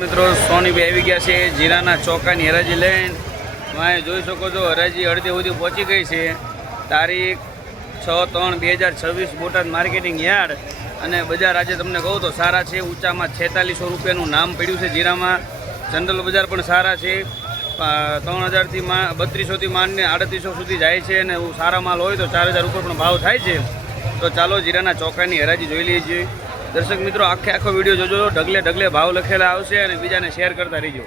મિત્રો સોનીભાઈ આવી ગયા છે જીરાના ચોકાની હરાજી લઈને. તમે જોઈ શકો છો હરાજી અડધી સુધી પહોંચી ગઈ છે. તારીખ 6/3/2026 બોટાદ માર્કેટિંગ યાર્ડ. અને બજાર આજે તમને કહું તો સારા છે. ઊંચામાં 4600 રૂપિયાનું નામ પડ્યું છે જીરામાં. જનરલ બજાર પણ સારા છે. 3000થી 3200થી માંડીને 3800 સુધી જાય છે. અને સારા માલ હોય તો 4000 ઉપર પણ ભાવ થાય છે. તો ચાલો જીરાના ચોકાની હરાજી જોઈ લઈએ. દર્શક મિત્રો આખો વિડીયો જોજો. ઢગલે ઢગલે ભાવ લખેલા આવશે અને બીજાને શેર કરતા રહીજો.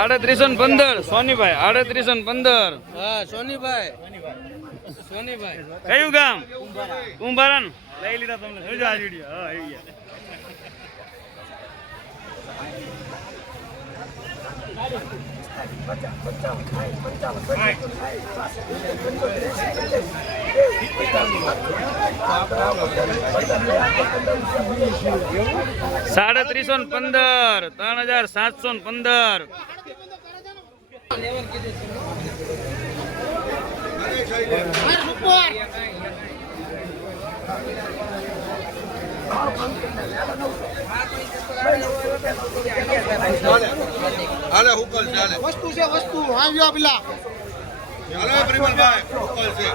આડત્રીસો 15 સોનીભાઈ. 3815. હા સોનીભાઈ. કયું ગામ? કુંભારન. લઈ લીધા તમને. જોજો આ વિડીયો. હા આવી ગયા. 3,315. 3,715. હાલે હુકલ ચાલે. વસ્તુ છે વસ્તુ. આવ્યો પેલા. હાલે પ્રિમલભાઈ હુકલ છે.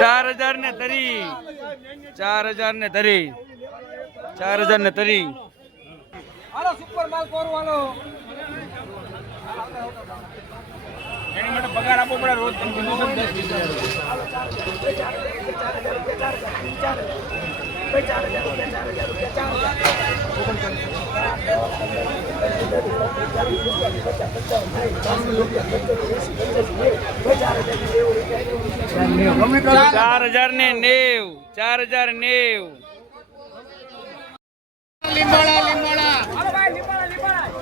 ચાર હજાર ને તરી. 4,000 ને તરી. 4,000 ને તરી. હાલો સુપર માલ કોરો હાલો. એની માટે પગાર આપવો પડે રોજ 10-20 4,090. લીંબાડા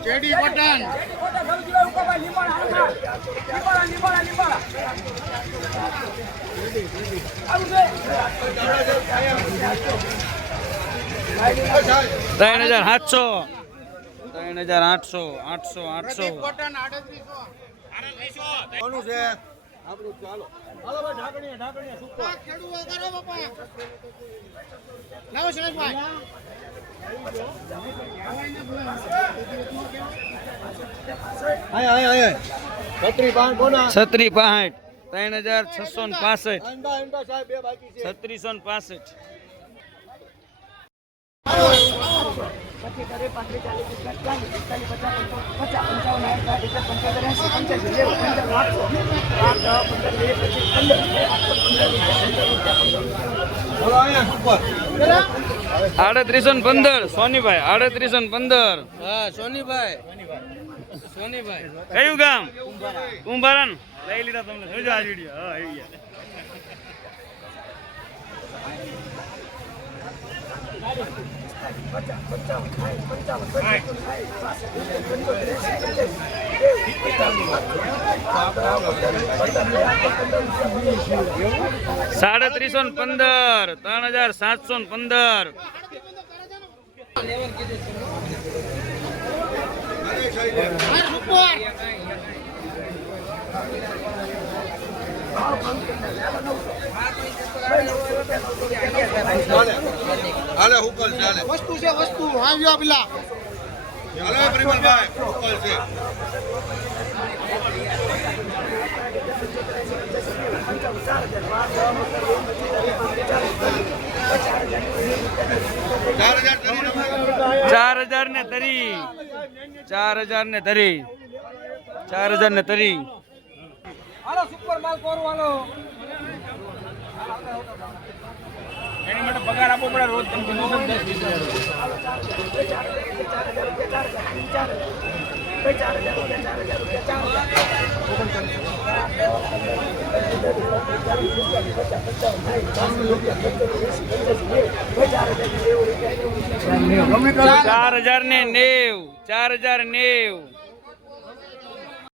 ચેડી કોટન. ત્રણ 3,800. 800. કોટન 3800. કોનું છે આપણું? ચાલો હાલો ભાઈ. ઢાકણીયા સુપર. ખેડૂતો કરો બાપા. લાવો સુરેશભાઈ. આય છત્રી પાંચ કોના? છત્રી 65. 3,665. અંબા સાહેબ બે બાકી છે. 3665. હાલો અહીંયા સુપર. 3,815 સોનીભાઈ. 3,815. હા સોનીભાઈ. કયું ગામ? કુંભારન. લઈ લીધા તમને. જોજો આ વિડીયો. હા આવી ગયા. સાડા 3,315. 3,715. હાલે હુકલ ચાલે. વસ્તુ છે વસ્તુ. આવ્યો પેલા. હાલે પ્રિમલભાઈ હુકલ છે. ચાર હજાર ને તરી. 4,000 ને તરી. હાલો સુપર માલ કોરો હાલો. એની માટે પગાર આપવો પડે રોજ 4,090. 4,090.